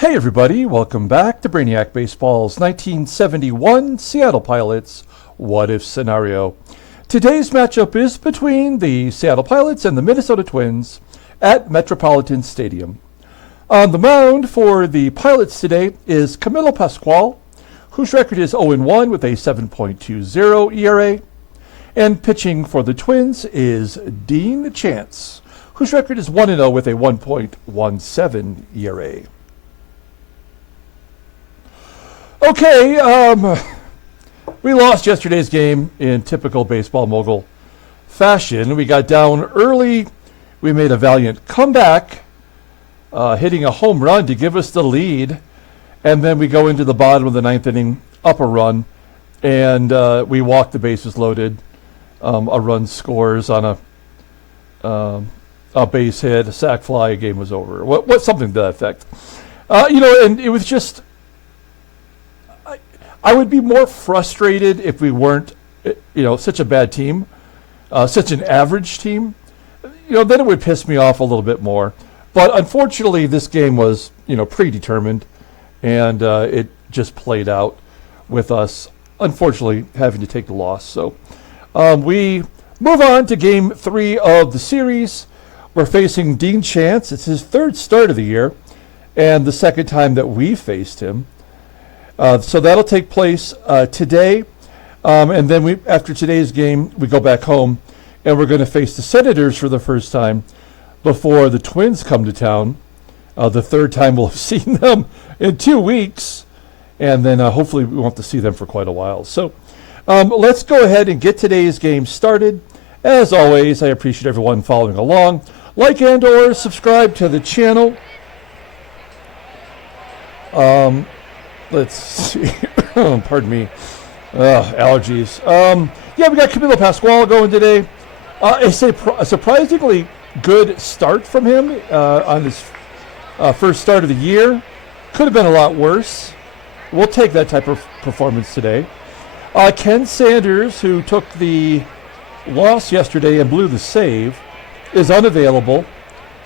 Hey everybody, welcome back to Brainiac Baseball's 1971 Seattle Pilots What If Scenario. Today's matchup is between the Seattle Pilots and the Minnesota Twins at Metropolitan Stadium. On the mound for the Pilots today is Camilo Pascual, whose record is 0-1 with a 7.20 ERA. And pitching for the Twins is Dean Chance, whose record is 1-0 with a 1.17 ERA. Okay, we lost yesterday's game in typical baseball mogul fashion. We got down early. We made a valiant comeback, hitting a home run to give us the lead. And then we go into the bottom of the ninth inning, up a run, and we walk the bases loaded. A run scores on a base hit, a sac fly, game was over. What something to that effect. And it was just... I would be more frustrated if we weren't, such a bad team, such an average team. Then it would piss me off a little bit more. But unfortunately, this game was, predetermined, and it just played out with us, unfortunately, having to take the loss. So we move on to Game 3 of the series. We're facing Dean Chance. It's his third start of the year, and the second time that we faced him. So that'll take place today, and then after today's game, we go back home, and we're going to face the Senators for the first time before the Twins come to town. The third time we'll have seen them in 2 weeks, and then hopefully we won't have to see them for quite a while. So let's go ahead and get today's game started. As always, I appreciate everyone following along. Like and or subscribe to the channel. Let's see. Pardon me. Allergies. We got Camilo Pascual going today. A surprisingly good start from him on his first start of the year. Could have been a lot worse. We'll take that type of performance today. Ken Sanders, who took the loss yesterday and blew the save, is unavailable.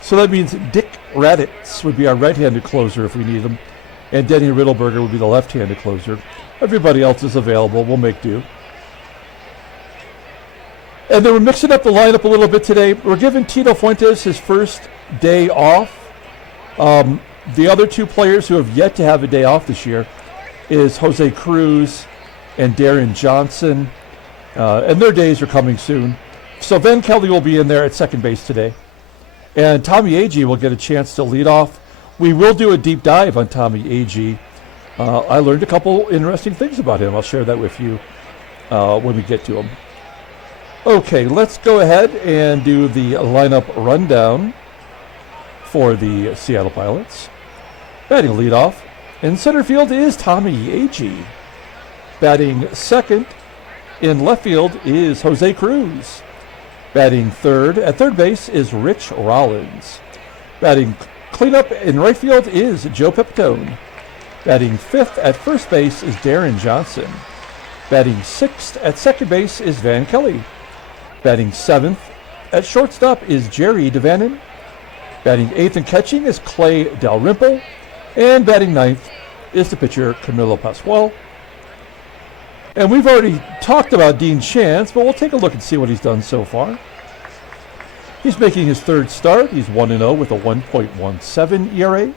So that means Dick Raditz would be our right-handed closer if we need him. And Denny Riddleberger would be the left-handed closer. Everybody else is available. We'll make do. And then we're mixing up the lineup a little bit today. We're giving Tito Fuentes his first day off. The other two players who have yet to have a day off this year is Jose CRUZ and Darren Johnson. And their days are coming soon. So Van Kelly will be in there at second base today. And Tommie AGEE will get a chance to lead off. We will do a deep dive on Tommie AGEE. I learned a couple interesting things about him. I'll share that with you when we get to him. Okay, let's go ahead and do the lineup rundown for the Seattle Pilots. Batting leadoff in center field is Tommie AGEE. Batting second in left field is Jose CRUZ. Batting third at third base is Rich Rollins. Batting cleanup in right field is Joe Pepitone. Batting fifth at first base is Darren Johnson. Batting sixth at second base is Van Kelly. Batting seventh at shortstop is Jerry DaVANON. Batting eighth and catching is Clay DaLRYMPLE. And batting ninth is the pitcher Camilo Pascual. And we've already talked about Dean Chance, but we'll take a look and see what he's done so far. He's making his third start. He's 1-0 with a 1.17 ERA.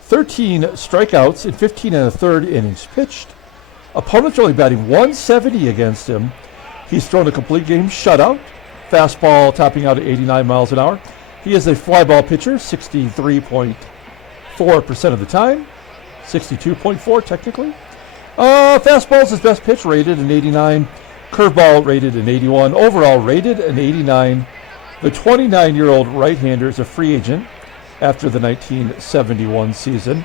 13 strikeouts in 15 and a third innings pitched. Opponents are only batting 170 against him. He's thrown a complete game shutout. Fastball topping out at 89 miles an hour. He is a fly ball pitcher, 63.4% of the time. 62.4 technically. Fastball is his best pitch, rated an 89. Curveball rated an 81. Overall rated an 89. The 29-year-old right-hander is a free agent after the 1971 season.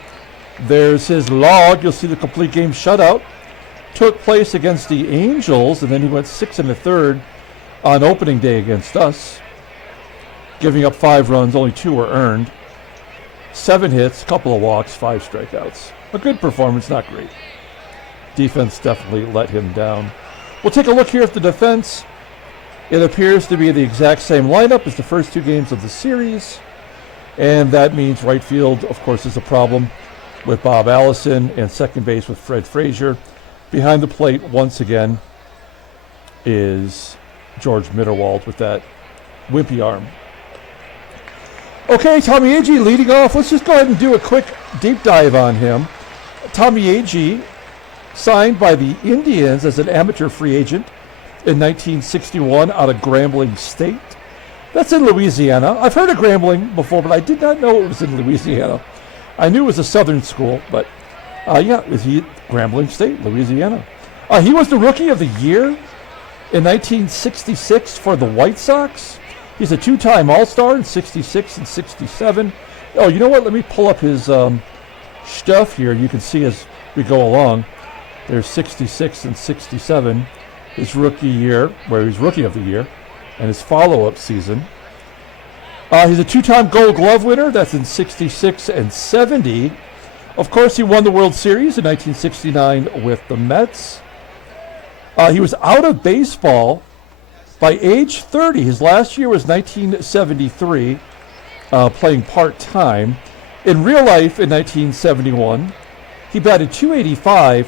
There's his log. You'll see the complete game shutout took place against the Angels, and then he went 6 1/3 on opening day against us, giving up 5 runs. Only 2 were earned. 7 hits, couple of walks, 5 strikeouts. A good performance, not great. Defense definitely let him down. We'll take a look here at the defense. It appears to be the exact same lineup as the first 2 games of the series. And that means right field, of course, is a problem with Bob Allison, and second base with Fred Frazier. Behind the plate, once again, is George Mitterwald with that wimpy arm. Okay, Tommie AGEE leading off. Let's just go ahead and do a quick deep dive on him. Tommie AGEE signed by the Indians as an amateur free agent in 1961 out of Grambling State. That's in Louisiana. I've heard of Grambling before, but I did not know it was in Louisiana. I knew it was a southern school, but Grambling State, Louisiana. He was the Rookie of the Year in 1966 for the White Sox. He's a two-time All-Star in 66 and 67. Oh, you know what? Let me pull up his stuff here. You can see as we go along. There's 66 and 67, his rookie year, where he's Rookie of the Year, and his follow-up season. He's a two-time Gold Glove winner. That's in 66 and 70. Of course, he won the World Series in 1969 with the Mets. He was out of baseball by age 30. His last year was 1973, playing part-time. In real life, in 1971, he batted .285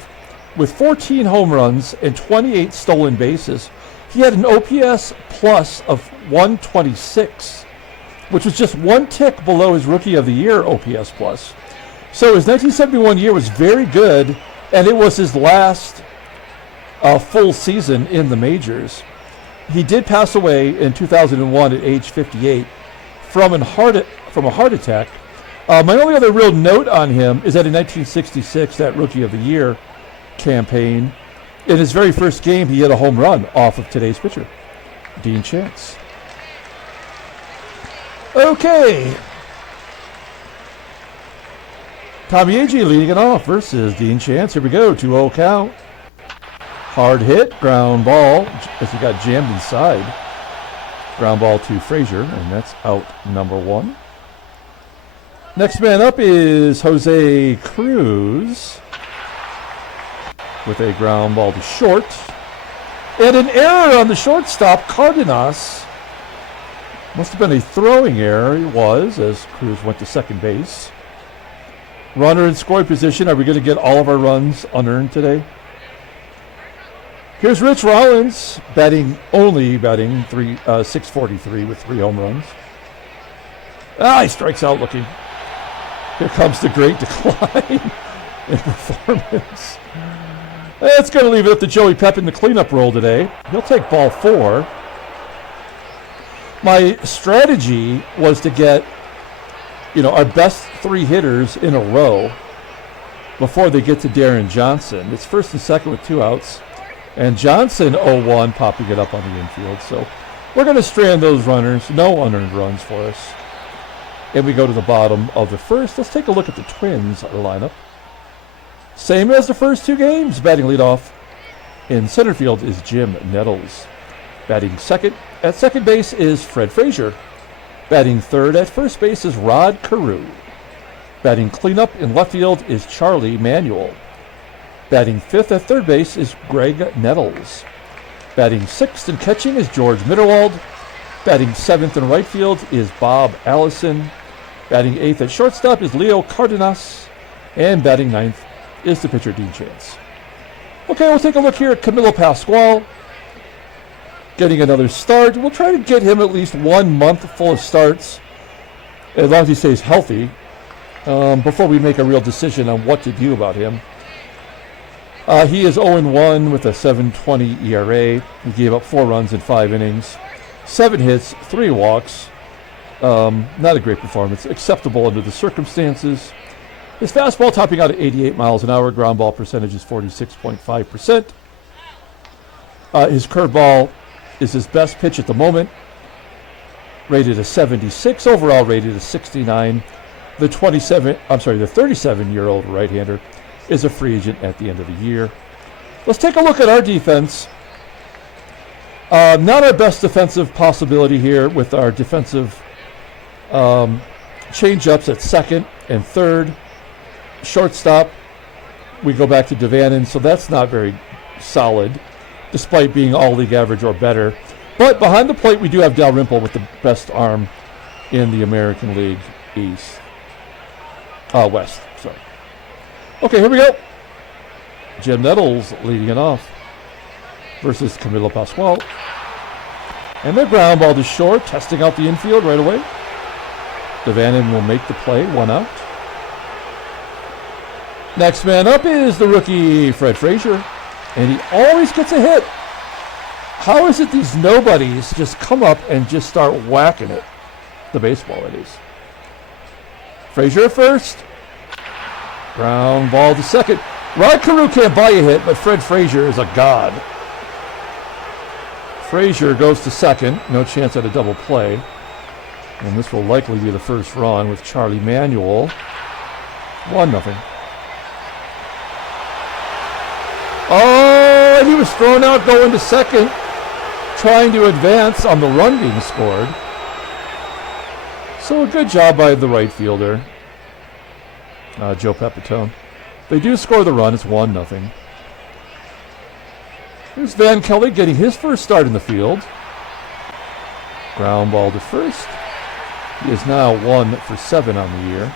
with 14 home runs and 28 stolen bases. He had an OPS plus of 126, which was just one tick below his Rookie of the Year OPS plus. So his 1971 year was very good, and it was his last full season in the majors. He did pass away in 2001 at age 58 from a heart attack. My only other real note on him is that in 1966, that Rookie of the Year campaign, in his very first game, he hit a home run off of today's pitcher, Dean Chance. Okay. Tommie AGEE leading it off versus Dean Chance. Here we go, 2-0 count. Hard hit, ground ball, as he got jammed inside. Ground ball to Frazier, and that's out number one. Next man up is Jose Cruz with a ground ball to short. And an error on the shortstop, Cardenas. Must have been a throwing error. It was, as Cruz went to second base. Runner in scoring position. Are we going to get all of our runs unearned today? Here's Rich Rollins batting 643 with 3 home runs. He strikes out looking. Here comes the great decline in performance. It's going to leave it up to Joey Pep in the cleanup role today. He'll take ball 4. My strategy was to get, our best 3 hitters in a row before they get to Deron Johnson. It's first and second with 2 outs. And Johnson 0-1 popping it up on the infield. So we're going to strand those runners. No unearned runs for us. And we go to the bottom of the first. Let's take a look at the Twins lineup. Same as the first 2 games. Batting leadoff in center field is Jim Nettles. Batting second at second base is Fred Frazier. Batting third at first base is Rod Carew. Batting cleanup in left field is Charlie Manuel. Batting fifth at third base is Graig Nettles. Batting sixth and catching is George Mitterwald. Batting seventh in right field is Bob Allison. Batting eighth at shortstop is Leo Cardenas. And batting ninth is the pitcher Dean Chance. Okay, we'll take a look here at Camilo Pascual. Getting another start. We'll try to get him at least 1 month full of starts, as long as he stays healthy, before we make a real decision on what to do about him. He is 0-1 with a 7.20 ERA. He gave up 4 runs in 5 innings, 7 hits, 3 walks. Not a great performance, acceptable under the circumstances. His fastball topping out at 88 miles an hour. Ground ball percentage is 46.5%. His curveball is his best pitch at the moment, rated a 76. Overall rated a 69. The 37-year-old right-hander is a free agent at the end of the year. Let's take a look at our defense. Not our best defensive possibility here with our defensive change-ups at second and third. Shortstop, we go back to DaVANON, so that's not very solid, despite being all league average or better. But behind the plate, we do have DaLRYMPLE with the best arm in the American League east. West, sorry. Okay, here we go. Jim Nettles leading it off versus Camilo Pascual. And their ground ball to short, testing out the infield right away. DaVANON will make the play, 1 out. Next man up is the rookie Fred Frazier, and he always gets a hit. How is it these nobodies just come up and just start whacking it? The baseball, it is. Frazier at first. Ground ball to second. Rod Carew can't buy a hit, but Fred Frazier is a god. Frazier goes to second. No chance at a double play. And this will likely be the first run with Charlie Manuel. 1-0. Oh, and he was thrown out going to second, trying to advance on the run being scored. So a good job by the right fielder, Joe Pepitone. They do score the run. It's 1-0. Here's Van Kelly getting his first start in the field. Ground ball to first. He is now 1 for 7 on the year.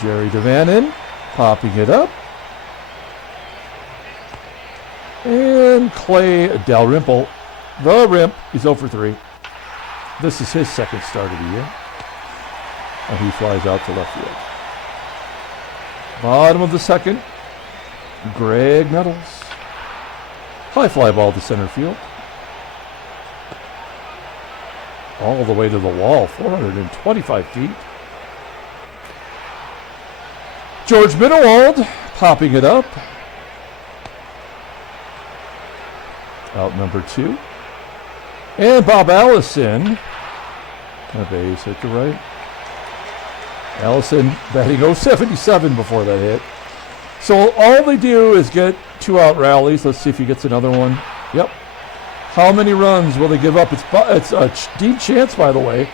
Jerry DaVANON popping it up. And Clay Dalrymple, the Rimp, he's 0 for 3. This is his second start of the year. And he flies out to left field. Bottom of the second, Graig Nettles. High fly ball to center field. All the way to the wall, 425 feet. George MITTERWALD popping it up. Out number 2. And Bob Allison. A base hit to right. Allison batting 077 before that hit. So all they do is get 2-out rallies. Let's see if he gets another one. Yep. How many runs will they give up? It's a Dean Chance, by the way,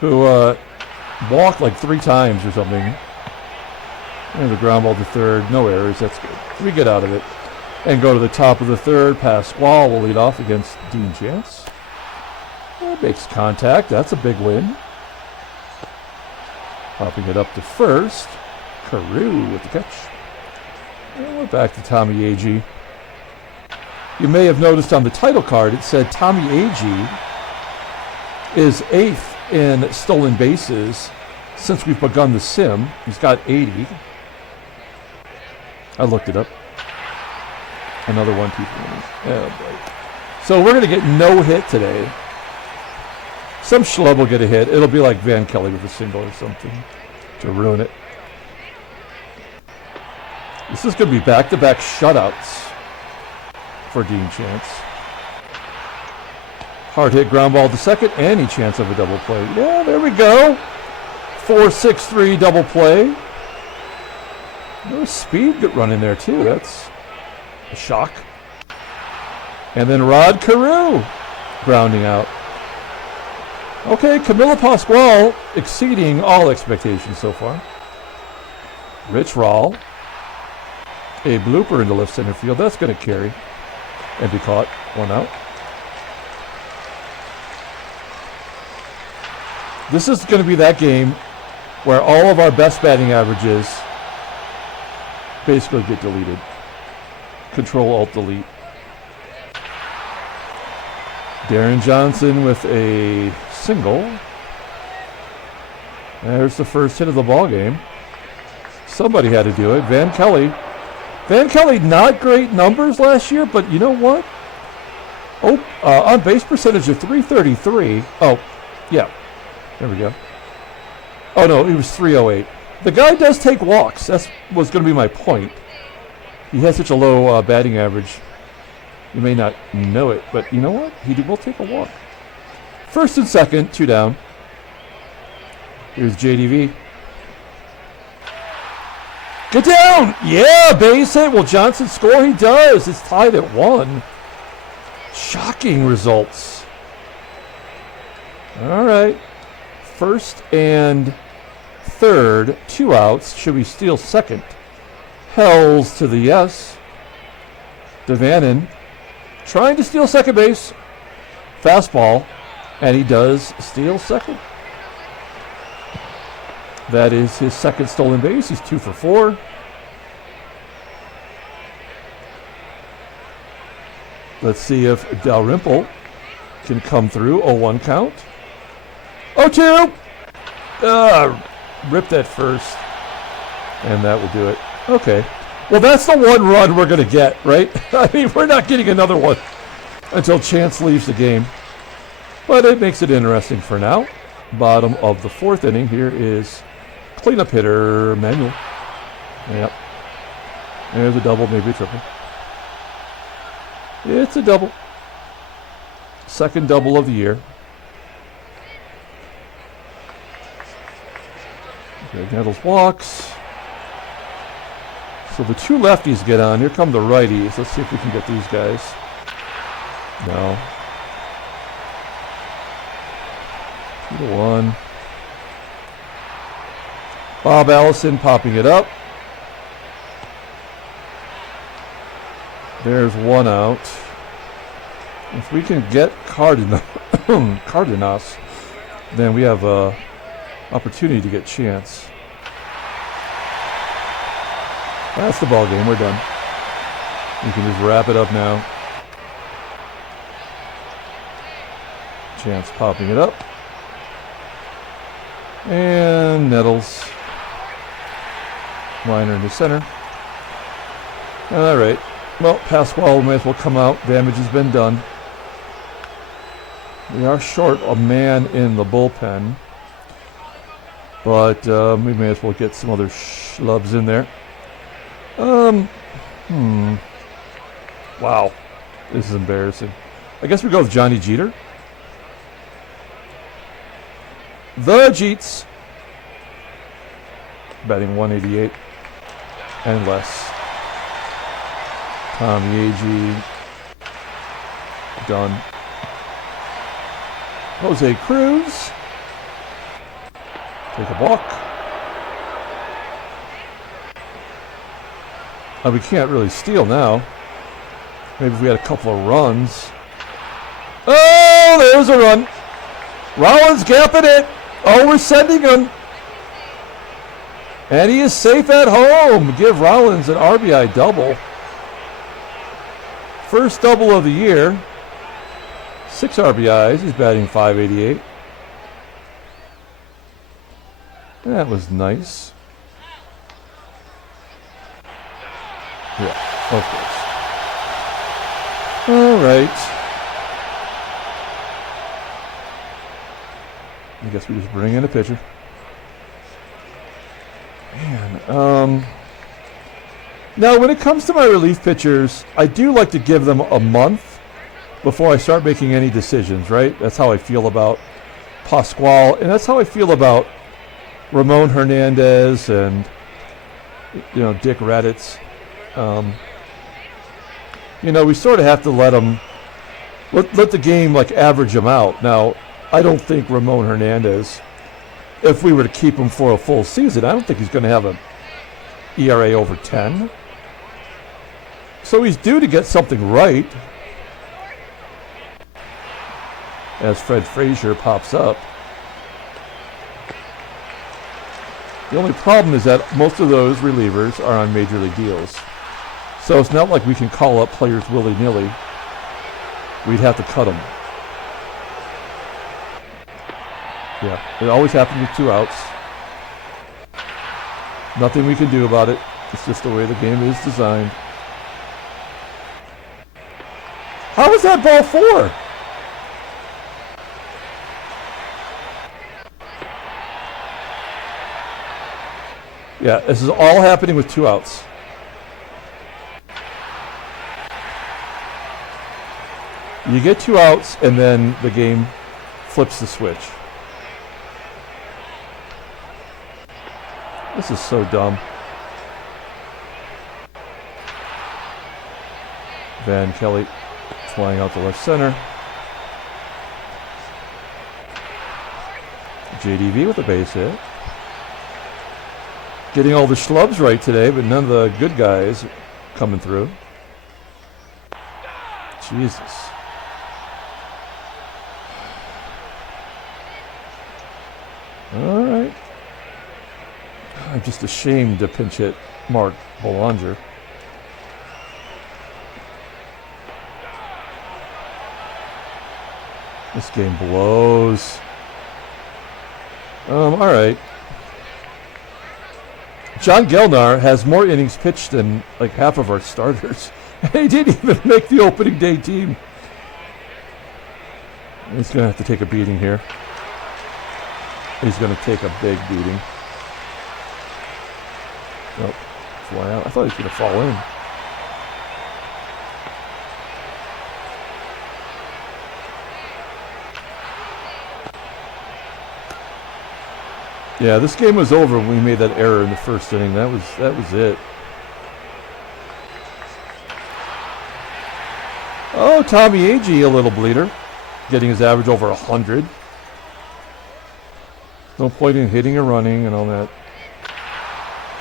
who walked like 3 times or something. And the ground ball to third. No errors. That's good. We get out of it. And go to the top of the third. Pascual will lead off against Dean Chance. That makes contact. That's a big win. Popping it up to first. CAREW with the catch. And we're back to Tommie AGEE. You may have noticed on the title card it said Tommie AGEE is 8th in stolen bases since we've begun the sim. He's got 80. I looked it up. Another 1-2 3. Oh boy. So we're going to get no hit today. Some schlub will get a hit. It'll be like Van Kelly with a single or something to ruin it. This is going to be back-to-back shutouts for Dean Chance. Hard hit ground ball to second. Any chance of a double play. Yeah, there we go. 4-6-3 double play. No speed running there too. That's a shock. And then Rod Carew grounding out. Okay, Camilo Pascual exceeding all expectations so far. Rich Roll. A blooper into left center field. That's going to carry and be caught. 1 out. This is going to be that game where all of our best batting averages basically get deleted. Control-Alt-Delete. Deron Johnson with a single. There's the first hit of the ball game. Somebody had to do it. Van Kelly. Van Kelly, not great numbers last year, but you know what? Oh, on base percentage of 333. Oh, yeah. There we go. Oh, no, he was 308. The guy does take walks. That was going to be my point. He has such a low batting average. You may not know it, but you know what? He will take a walk. First and second, 2 down. Here's JDV. Get down! Yeah, base hit. Will Johnson score? He does. It's tied at 1. Shocking results. All right. First and third, 2 outs. Should we steal second? Hells to the yes. DaVANON trying to steal second base. fastball, and he does steal second. That is his second stolen base. He's 2 for 4. Let's see if Dalrymple can come through. 0-1 count. 0-2! Ripped that first. And that will do it. Okay. Well, that's the one run we're going to get, right? I mean, we're not getting another one until Chance leaves the game. But it makes it interesting for now. Bottom of the 4th inning. Here is cleanup hitter Manuel. Yep. There's a double, maybe a triple. It's a double. Second double of the year. Okay, Nettles walks. So the 2 lefties get on. Here come the righties. Let's see if we can get these guys. No. 2-1. Bob Allison popping it up. There's 1 out. If we can get Cardenas, then we have a opportunity to get Chance. That's the ball game. We're done. We can just wrap it up now. Chance popping it up. And Nettles. Liner in the center. All right. Well, Pascual may as well come out. Damage has been done. We are short a man in the bullpen. But we may as well get some other schlubs in there. Wow. This is embarrassing. I guess we go with Johnny Jeter. The Jeets. Batting 188 and less. Tommie, AGEE. Done. Jose CRUZ. Take a walk. We can't really steal now. Maybe if we had a couple of runs. Oh, there's a run. Rollins gapping it. Oh, we're sending him. And he is safe at home. Give Rollins an RBI double. First double of the year. 6 RBIs. He's batting .588. That was nice. Yeah, of course. All right. I guess we just bring in a pitcher. Man, now when it comes to my relief pitchers, I do like to give them a month before I start making any decisions, right? That's how I feel about Pascual, and that's how I feel about Ramon Hernandez and, Dick Raditz. We sort of have to let them, let the game average them out. Now, I don't think Ramon Hernandez, if we were to keep him for a full season, I don't think he's going to have an ERA over 10. So he's due to get something right as Fred Frazier pops up. The only problem is that most of those relievers are on major league deals. So it's not like we can call up players willy-nilly. We'd have to cut them. Yeah, it always happens with 2 outs. Nothing we can do about it. It's just the way the game is designed. How was that ball 4? Yeah, this is all happening with 2 outs. You get 2 outs, and then the game flips the switch. This is so dumb. Van Kelly flying out to left center. JDV with a base hit. Getting all the schlubs right today, but none of the good guys coming through. Jesus. I'm just ashamed to pinch hit Mark Belanger. This game blows. All right. John Gelnar has more innings pitched than like half of our starters. He didn't even make the opening day team. He's going to have to take a beating here. He's going to take a big beating. Nope. Fly out. I thought he was going to fall in. Yeah, this game was over when we made that error in the first inning. That was it. Oh, Tommie AGEE, a little bleeder, getting his average over 100. No point in hitting or running and all that.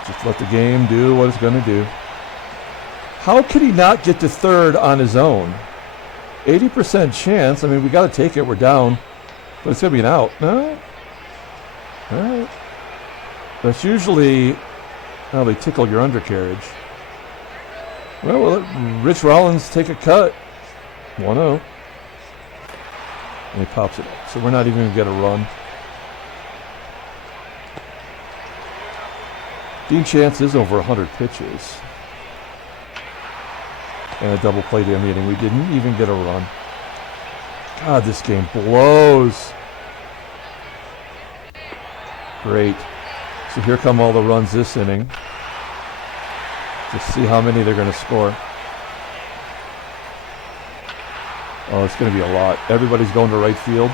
Just let the game do what it's going to do. How could he not get to third on his own? 80% chance. I mean, we got to take it. We're down, but it's going to be an out. No. All right. That's usually how they tickle your undercarriage. Well, we'll let Rich Rollins take a cut. 1-0. And he pops it up. So we're not even going to get a run. Dean Chance is over 100 pitches. And a double play down the inning. We didn't even get a run. God, this game blows. Great. So here come all the runs this inning. Just see how many they're going to score. Oh, it's going to be a lot. Everybody's going to right field.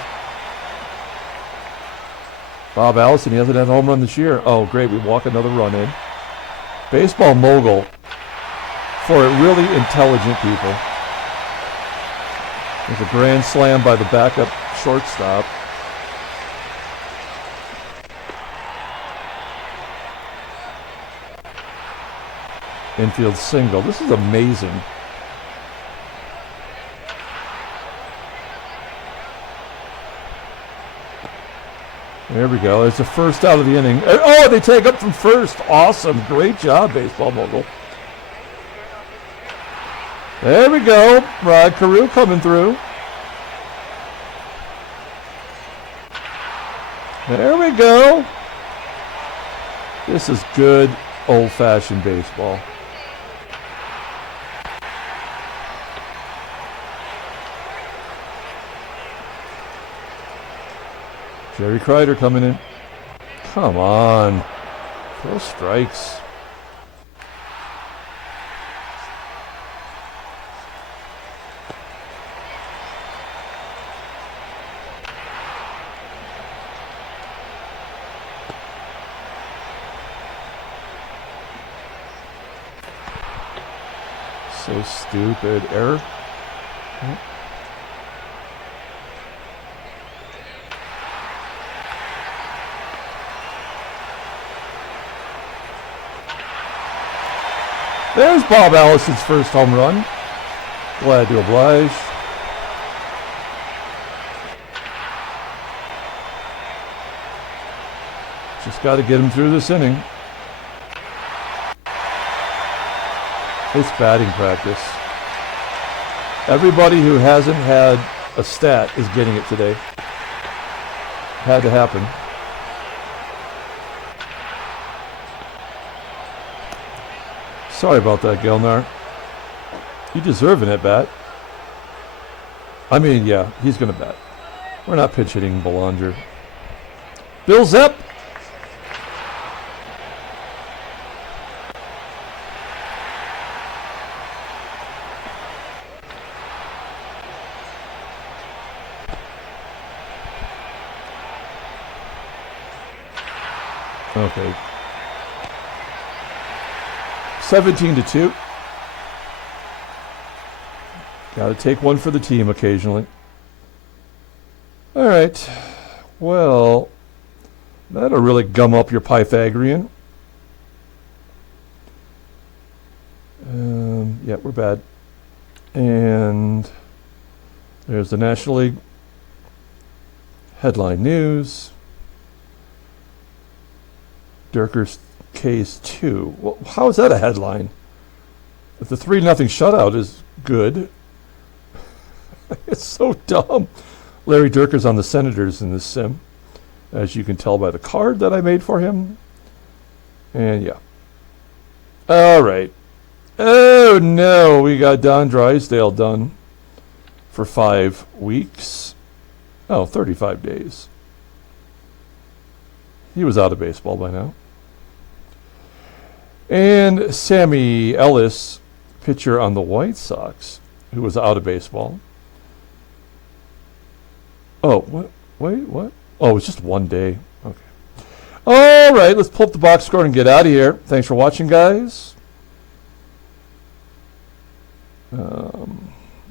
Bob Allison, he hasn't had a home run this year. Oh, great. We walk another run in. Baseball mogul for really intelligent people. There's a grand slam by the backup shortstop. Infield single. This is amazing. There we go. It's the first out of the inning. Oh, they take up from first. Awesome. Great job, baseball mogul. There we go. Rod Carew coming through. There we go. This is good old-fashioned baseball. Jerry Kreider coming in. Come on. Throw strikes. So stupid. Error. There's Bob Allison's first home run. Glad to oblige. Just got to get him through this inning. It's batting practice. Everybody who hasn't had a stat is getting it today. Had to happen. Sorry about that, Gelnar. You deserve an at-bat. I mean, yeah, he's going to bat. We're not pinch hitting Belanger. Bill Zepp. Okay. 17-2. Got to take one for the team occasionally. All right. Well, that'll really gum up your Pythagorean. Yeah, we're bad. And there's the National League headline news. Dirker's K's 2. Well, how is that a headline? If the 3-0 shutout is good. It's so dumb. Larry Dirker's on the Senators in this sim, as you can tell by the card that I made for him. And yeah. All right. Oh no, we got Don Drysdale done for 5 weeks. Oh, 35 days. He was out of baseball by now. And Sammy Ellis, pitcher on the White Sox, who was out of baseball. Oh, what? Wait, what? Oh, it was just 1 day. Okay. All right, let's pull up the box score and get out of here. Thanks for watching, guys.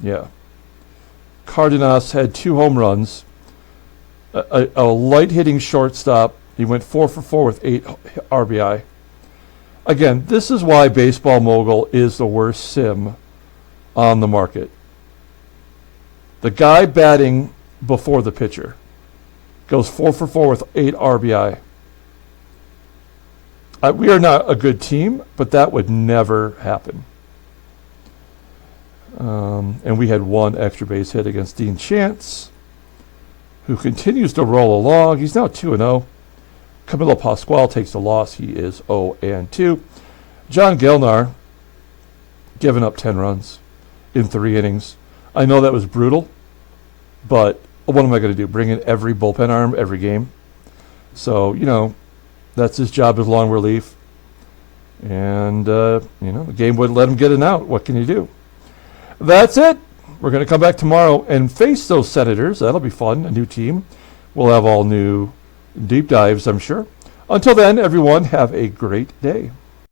Yeah. Cardenas had 2 home runs. A light-hitting shortstop. He went 4 for 4 with 8 RBI. Again, this is why Baseball Mogul is the worst sim on the market. The guy batting before the pitcher goes 4 for 4 with 8 RBI. We are not a good team, but that would never happen. And we had 1 extra base hit against Dean Chance, who continues to roll along. He's now 2-0. Camilo Pascual takes the loss. He is 0-2. John Gilnar giving up 10 runs in 3 innings. I know that was brutal, but what am I going to do? Bring in every bullpen arm every game? So, you know, that's his job as long relief. And, you know, the game wouldn't let him get an out. What can you do? That's it. We're going to come back tomorrow and face those Senators. That'll be fun. A new team. We'll have all new deep dives, I'm sure. Until then, everyone, have a great day.